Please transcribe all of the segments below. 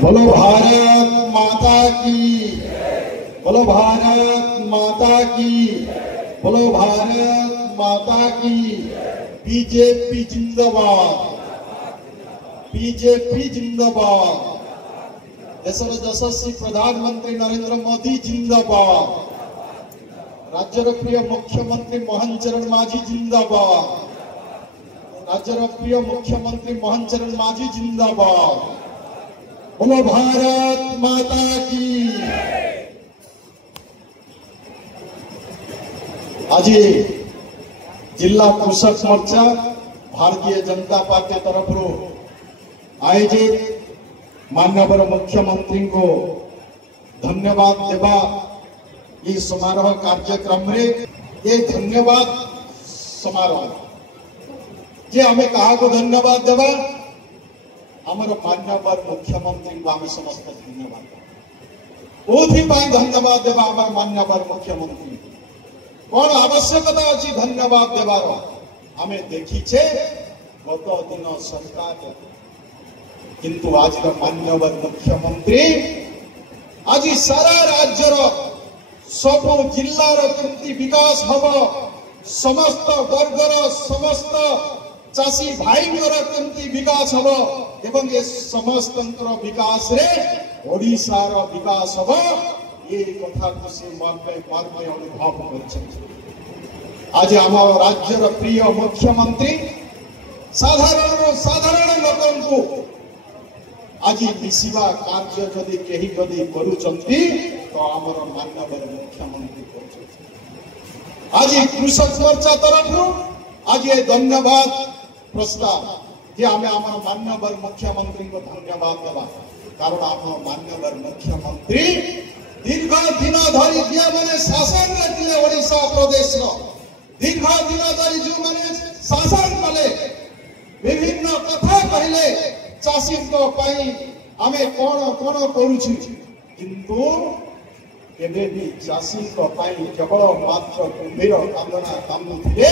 बोलो भारत माता की, बोलो भारत माता की, बोलो भारत माता की। बीजेपी जिंदाबाद, बीजेपी जिंदाबाद। देशर यशस्वी प्रधानमंत्री नरेंद्र मोदी जिंदाबाद। राज्यर प्रिय मुख्यमंत्री मोहन चरण माझी जिंदाबाद। राज्यर प्रिय मुख्यमंत्री मोहन चरण माझी जिंदाबाद। बोलो भारत माता की। आज जिला कृषक मोर्चा भारतीय जनता पार्टी तरफ आयोजित माननीय मुख्यमंत्री को धन्यवाद देवा ये समारोह कार्यक्रम रे ये धन्यवाद समारोह जे हमें कहा को धन्यवाद देवा आमर मान्यवर मुख्यमंत्री को आम समस्त धन्यवाद धन्यवाद देवा आमर मान्यवर मुख्यमंत्री कौन आवश्यकता अच्छी धन्यवाद देवार आम देखीचे गत दिन सरकार किंतु आज मान्यवर मुख्यमंत्री आज सारा राज्यर सब जिलार केमती विकास हम समस्त वर्गर समस्त चाषी भाई केमती विकास हम एवं ये समस्त विकास रे ओडिशार विकास हम ये कथा को से मर्मे अनुभव कर। आज आम राज्यर प्रिय मुख्यमंत्री साधारण साधारण लोक आज मिसिबा कार्य जदि केही जदि करूचंती तो आमर माननीय मुख्यमंत्री कर। आज कृषक मोर्चा तरफ आज ये धन्यवाद प्रस्ताव जे आम आमर माननीय मुख्यमंत्री को धन्यवाद देवा कारण आम माननीय मुख्यमंत्री दीर्घ दिन धरी जे मैंने शासन रखिले ओडिशा प्रदेश दीर्घ दिन धरी जो मैंने शासन कले विभिन्न कथा कहले चाषी आमे कौन कौन करुछु किंतु केबे भी चाषी केवल मात्र कुंभीर कांदना कांदुथिले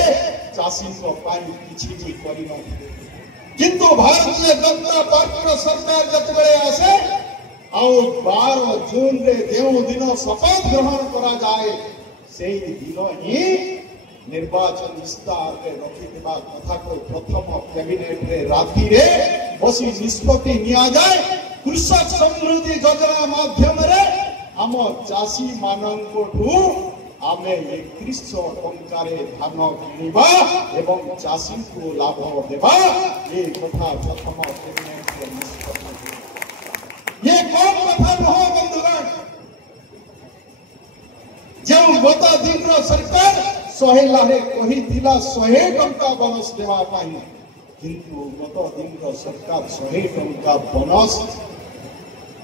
चाषी किछि भी करिनो किंतु भारतीय जनता पार्टी सरकार जतबेले आसे आउ 12 जून रे देव दिन शपथ ग्रहण करा जाए से दिन ही निर्वाचन इस्तार रे रखिथिबा कथा को प्रथम कैबिनेट रे राति रे बसी निष्पत्ति निया जाए कृषक समृद्धि योजना माध्यम रे आम चाषी मानंकोठू आमे 3100 टंकारे धान किनिबा एवं चाषी को लाभ देबा ये कथा प्रथम कैबिनेट रे निष्पत्ति ये कौन कथा नहो बंधुगण जो गत दिन सरकार 100 लारे कही थिला 100 टंका बोनस देवा पाई किंतु गत दिन सरकार 100 टंका बोनस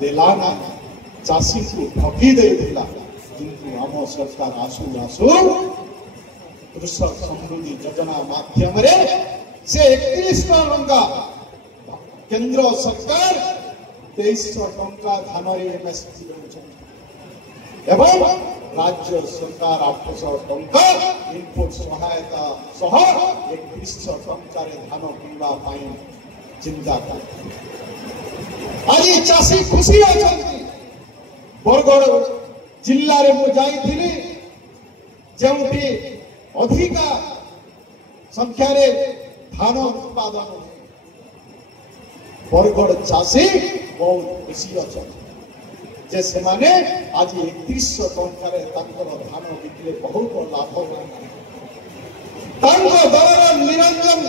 देलाना चाषी को ठकी देथिला किंतु आम सरकार आसु आसु कृषक समृद्धि योजना माध्यम रे से 31 टंका केंद्र सरकार 2300 टंका धान रे एमएसपी एवं राज्य सरकार 800 टंका इनपुट सहायता सह 3100 टंका रे धान किनबा पाई चिंता कर। आज चाषी खुशी अछंती बरगड़ जिल्ला रे मु जाईथिली जेउठी अधिका संख्या रे धान उत्पादन बरगड़ चाषी बहुत खुशी अछंती जे से माने आज 3100 टंका रे तांकर धान बिकले बहुत लाभवान तांको दर निरंजन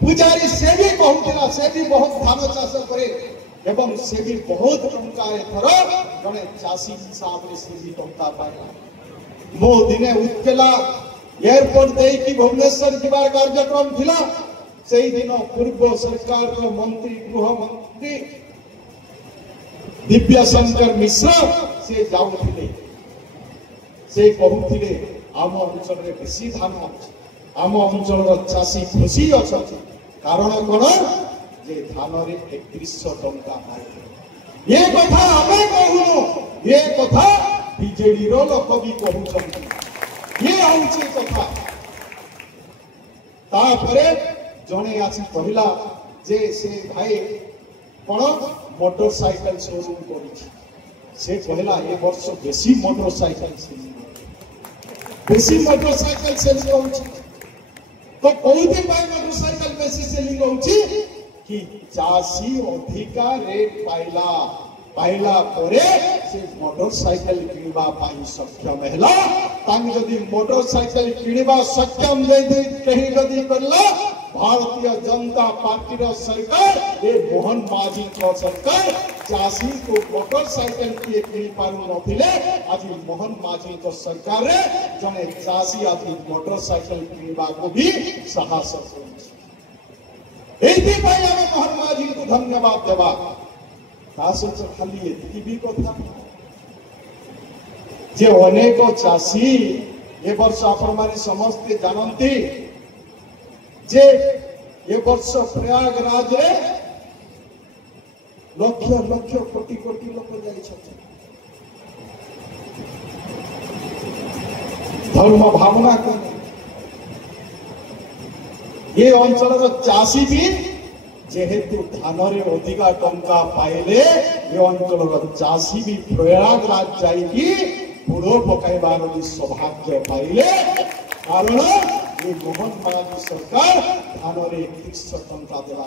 पुजारी से भी कहूला से भी बहुत धान चाष करे एवं से भी बहुत टंका एथर जने चाषी हिसाब रे से भी टंका पाइला मो दिने उत्केला एयरपोर्ट देई कि भुवनेश्वर जीवार कार्यक्रम थिला सेही दिन पूर्व सरकार रो मंत्री गृह मंत्री दिव्य शंकर मिश्र से जाऊथिले से कहूथिले आम अंचल रे बेसी धान आम अंचल रो चाषी खुशी अछथि कारण कोन जे धान रे 3100 टंका पाए ये कथा आमे कहूनो ये कथा बीजेडी रो लोक भी कहउछन ये होउची कथा तापरे जने आसी कहिला जे से भाई कौन मोटरसाइकेल शोरूम करुछि से कहला ए वर्ष बेसी मोटरसाइकेल सेलिंग होउछि तो कोउथि पाई मोटरसाइकेल बेसी सेलिंग होउछि कि चासी अधिका रेट पाइला परे से मोटरसाइकेल किनिबा पाई सक्षम हैला तांग जदी मोटरसाइकेल किनिबा सक्षम कहीं जदी करला भारतीय जनता पार्टी रो सरकार ए मोहन माझी को सरकार चासी को मोटरसाइकेल किए किनि पारु नथिले आज मोहन माझी को सरकार रे जने चासी आज मोटरसाइकेल किनिबा को भी साहस करछि एथि भाई हम मोहन माझी को धन्यवाद देबा तासच खाली एथि भी कथा जे अनेक चासी ए वर्ष आपण माने समस्त जानंती जे ये वर्ष प्रयागराज रे लक्ष लक्ष कोटि कोटि लोक जाई छथि धर्म भावना को ये अंचल रो चासी भी जेहेतु धान रे अधिका टंका पाइले ये अंचल रो चासी भी प्रयागराज जाई की पुरो पकाइबार सौभाग्य पाइले कारण ये मोहन माझी सरकार धान रे 31 टंका देवा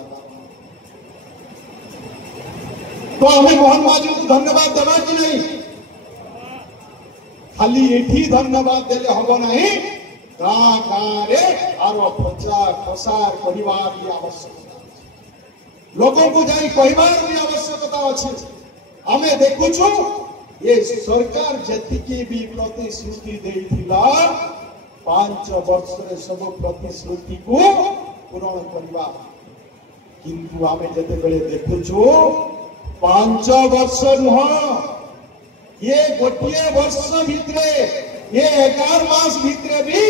तो हमें मोहन माझी को धन्यवाद देवा कि नहीं खाली एठी धन्यवाद देले हबो नहीं गाँ रे आरो प्रचार प्रसार परिवार की आवश्यकता लोगों को जाई कहबार की आवश्यकता अछि हमें देखुछु ये सरकार जतिकी भी प्रतिश्रुति देथिला 5 वर्ष रे सब प्रतिश्रुति को पूर्ण करबा किंतु आमे जते बेले देखुछु 5 वर्ष नुह ये गोटिए वर्ष भितरे ये 11 मास भितरे भी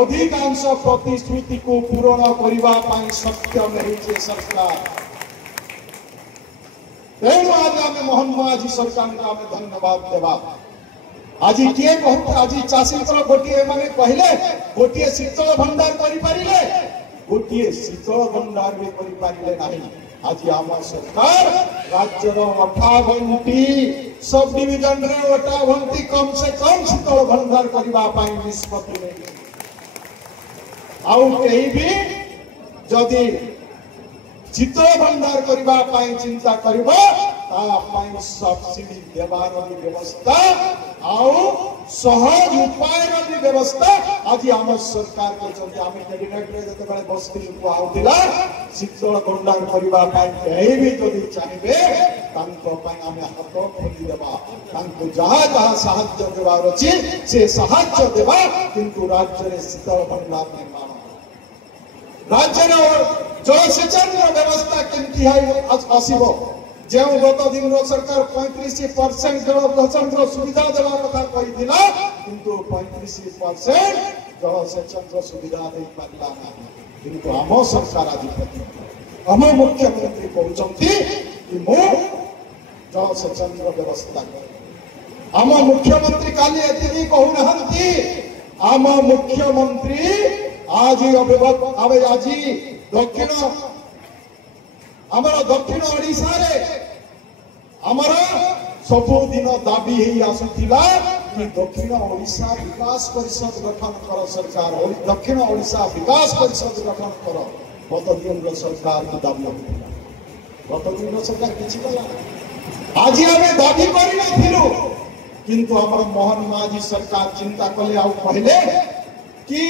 अधिकांश प्रतिश्रुति को पूर्ण करबा पाई सक्षम रहिছে सरकार तेणु आज आमे मोहन माझी सरकार का आमे धन्यवाद देबा आज किए कहते आज चाषी गोटे माने कहले गोटे शीतल भंडार करि पारिले गोटे शीतल भंडार भी करि पारिले नाही आज आम सरकार राज्य रो 58टी सब डिवीजन रे 58टी कम से कम शीतल भंडार करबा पाई निष्पत्ति नै आउ केही भी जदी शीतल भंडार करबा पाई चिंता करबो सब्सिडी देवार व्यवस्था आउ सहज उपाय व्यवस्था आज आम सरकार कैबिनेट में जब बसती आउला शीतल भंडार करने भी जदि चाहिए हाथ खोलीदेवा जहाँ जहाँ साहाय्य देवार अच्छी से साहाय्य देवा किंतु राज्य में शीतल भंडार निर्माण राज्य जलसेचन व्यवस्था केमती आसब जो गत दिन सरकार 35% जलसेचन सुविधा देवा कथा कही किंतु 35% जलसेचन सुविधा दे पारा ना किंतु आम सरकार आज आम मुख्यमंत्री कहते कि मु जलसेचन व्यवस्था आम मुख्यमंत्री काली एति कहूना आम मुख्यमंत्री आज आज दक्षिण आमर दक्षिण ओडिशा रे आमर सबुदिन दाबी ही आसुथिला कि दक्षिण ओडिशा विकास परिषद गठन कर सरकार दक्षिण ओडिशा विकास परिषद गठन कर गत दिन सरकार को दाबी होता गत दिन सरकार किछि कला आज आमे दाबी करि नथिलु किंतु आमर मोहन माझी सरकार चिंता कले आ कहले कि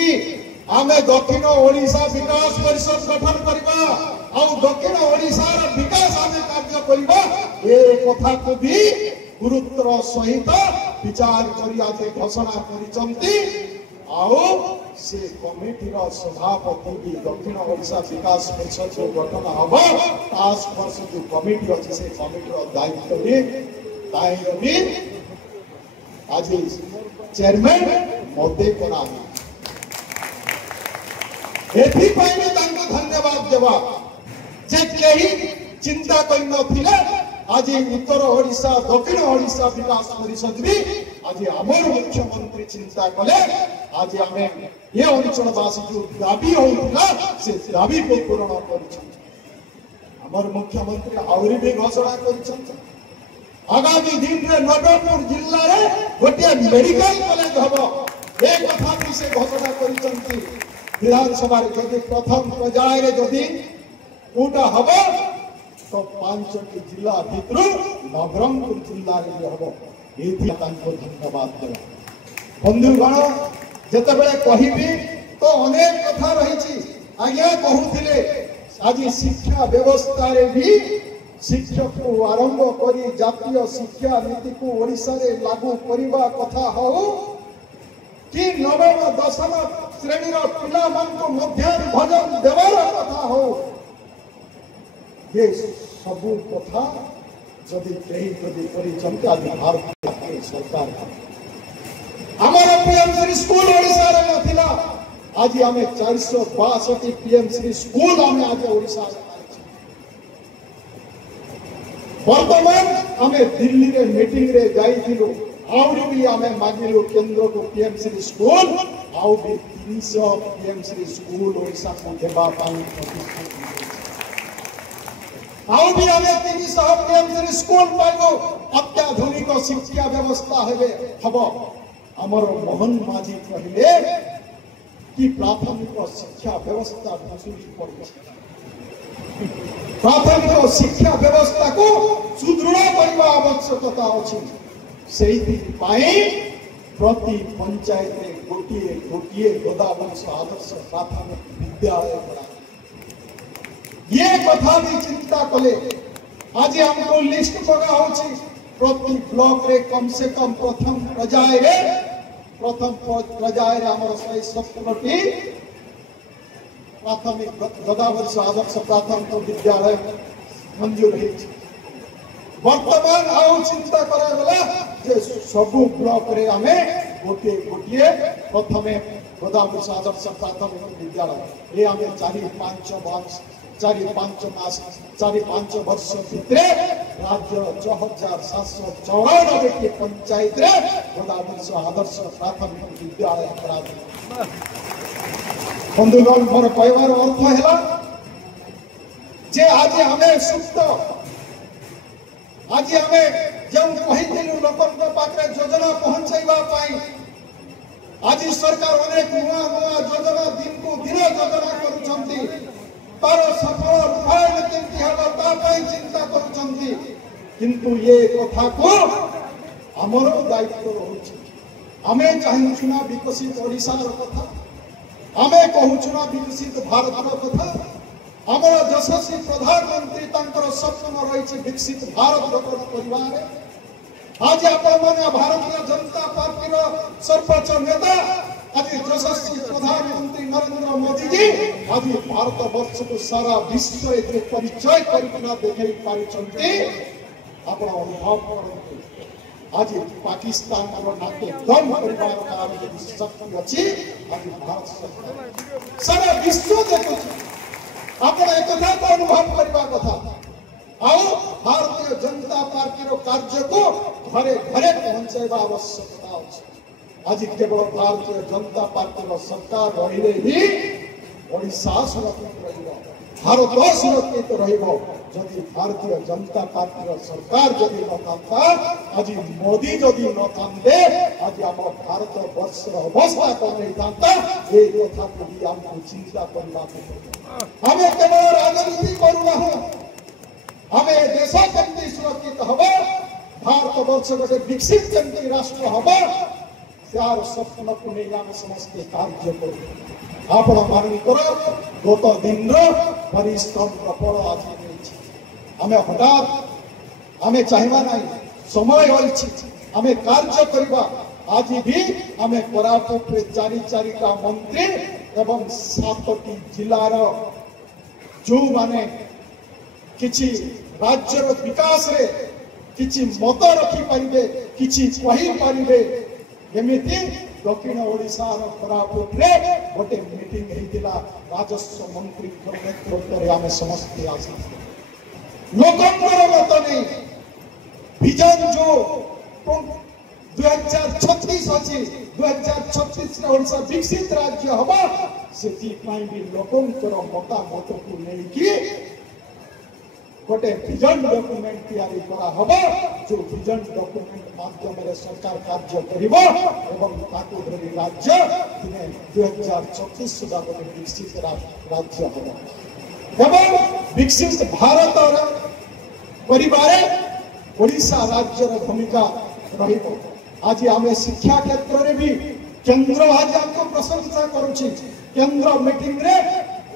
आमे दक्षिण ओडिशा विकास परिषद गठन करबा आ दक्षिण ओडिशा रा विकास आमे कार्य करबा ए कथा को भी गुरुत्व सहित विचार करी आज घोषणा करिसंती आउ से कमिटी रा सभापति भी दक्षिण ओडिशा विकास परिषद जो गठन हबो टास्क फोर्स जो कमिटी अछि से कमिटी रा दायित्व भी ताई भी आज चेयरमैन मोदे करा एथि पाइने तांको धन्यवाद देवा जे केही चिंता करि नथिले आज उत्तर ओडिशा दक्षिण ओडिशा विकास परिषद भी आज आमर मुख्यमंत्री चिंता कले आज आमे ये अंचलवासी जो दाबी होइला से दाबी को पूर्ण करिछ आमर मुख्यमंत्री आहरी भी घोषणा कर आगामी दिन में नवरंगपुर जिले में गोटे मेडिकल कॉलेज हम ए कथा भी से घोषणा कर विधानसभा जदि प्रथम पर्याय जदि कोटा हम तो 5टी जिला भितर नवरंगपुर जिले में हम ये धन्यवाद देवा बंधुगण जिते बड़े कहबी तो अनेक कथा रही आज्ञा कहूले आज शिक्षा व्यवस्था रे भी शिक्षक को आरंभ करी जातीय शिक्षा नीति को ओडिशा रे लागू करबा कथा हो कि नवम दशम श्रेणी पिला को मध्याह्न भोजन देवार कथा हो ये सबू कथा जदि कहीं आज भारत सरकार आमर पीएमसी स्कूल ओडिशा रे नथिला आज आम 462 पीएमसी स्कूल आम आज ओडिशा वर्तमान आम दिल्ली रे मीटिंग रे जाइथिलु आउरी भी आम मागिलु केंद्र को पीएमसी स्कूल आउ भी 300 पीएमसी स्कूल ओडिशा को देबा पाई आउ भी आम 300 पीएमसी स्कूल पाइबो अत्याधुनिक शिक्षा व्यवस्था हबो अमर मोहन माझी कहले कि प्राथमिक शिक्षा व्यवस्था भसुरी पड़े प्राथमिक शिक्षा व्यवस्था को सुदृढ़ करने आवश्यकता अच्छी से प्रति पंचायत में गोटे गोटे गोदावंश आदर्श प्राथमिक विद्यालय ये कथा भी चिंता कले आज हमको लिस्ट बना होची प्रति ब्लॉक रे कम से कम प्रथम पर्याय आमर 170टी प्राथमिक गोदावंश आदर्श प्राथमिक विद्यालय मंजूर है वर्तमान आउ चिंता करागला जे सबु ब्लॉक रे आमे गोटे गोटे प्रथमे गोदावंश आदर्श प्राथमिक विद्यालय ये आमे 4-5 वर्ष भितरे राज्य 6794 पंचायत रे गोदावंश आदर्श प्राथमिक विद्यालय करा बंधुगण मोर कहवार अर्थ है जे आज हमें सुप्त आज हमें जो कही लोक पाखे योजना पहुंचाइबा आज सरकार अनेक नुआ नुआ योजना दिन को दिन योजना करुछंती तार सफल रूपायन केमती हबा चिंता करुछंती किंतु ये कथा को आमर दायित्व रही आमे चाहूना विकसित ओडिशार कथा आमे कहूना विकसित भारत कथा आमर यशस्वी प्रधानमंत्री तांकर स्वप्न रही विकसित भारत गठन करिवारे आज आपण भारतीय जनता पार्टी सर्वोच्च नेता आज यशस्वी प्रधानमंत्री नरेंद्र मोदी जी आज भारत वर्ष को सारा विश्व परिचय करना देखई पारिछंती आपण अनुभव करते आज पाकिस्तान नाके दम परिवार का शक्ति अच्छी आज भारत सरकार सारा विश्व देखु आपण एक कथा अनुभव करबा कथा आओ भारतीय जनता पार्टी रो कार्य को घरे घरे पहुंचाइबा आवश्यकता अछि आज केवल भारतीय जनता पार्टी रो सरकार रहिले ही ओडिशा सुरक्षित रहिबो भारत सुरक्षित रहिबो जदि भारतीय जनता पार्टी रो सरकार जदि न थांता आज मोदी जदि न थांते आज हम भारत वर्ष रो अवस्था को नहीं थांता ए कथा को भी हमको चिंता करना पड़े हमें केवल राजनीति करूना हमें देश केमती सुरक्षित हम भारत वर्ष गोटे विकसित केमती राष्ट्र हम यार स्वप्न को नहीं आम समस्ते कार्य करूँ आपण मानकर गत दिन परिश्रम फल आज आम हठात आम चाहवा ना समय आम कार्य करवा आज भी आम कोरापुट रे 4 मंत्री एवं 7टी जिलार जो माने किछि राज्यर विकास रे किछि मत रखी पारिबे किछि कहि पारिबे एमिति दक्षिण ओडिशा रो कोरापुट रे गोटे मीटिंग हेतिला राजस्व मंत्री नेतृत्व रे आम समस्त आसी लोकंकर मत नहीं विजन जो 2036 अच्छी 2036 ओडिशा विकसित राज्य हवा से भी लोकंकर मतामत को नहीं कि गोटे विजन डॉक्यूमेंट तैयारी करा हबो जो विजन डॉक्यूमेंट माध्यम रे सरकार कार्य करिवो एवं ताकू धरी राज्य दिने 2036 सुधा गोटे विकसित राज्य हबो एवं विकसित भारत परिवार ओडिशा राज्यर भूमिका रहिबो। आज आम शिक्षा क्षेत्र में भी केंद्र आज आपको प्रशंसा करुछि। केंद्र मीटिंग रे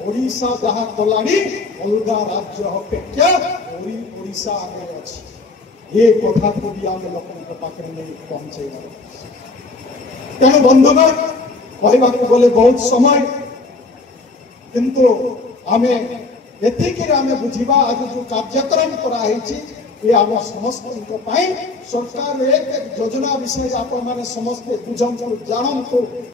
ओडिशा जहाँ कलानी अलग राज्य अपेक्षा ओडिशा आगे अच्छी ये कथा को भी आम लोक पाखे नहीं पहुंचे। तेणु बंधुगण कहवाक गले बहुत समय किंतु आम एतिक आम बुझा आज जो कार्यक्रम कराई ये आम समस्त सरकार एक योजना विषय आप समस्ते बुझंतु जानतु।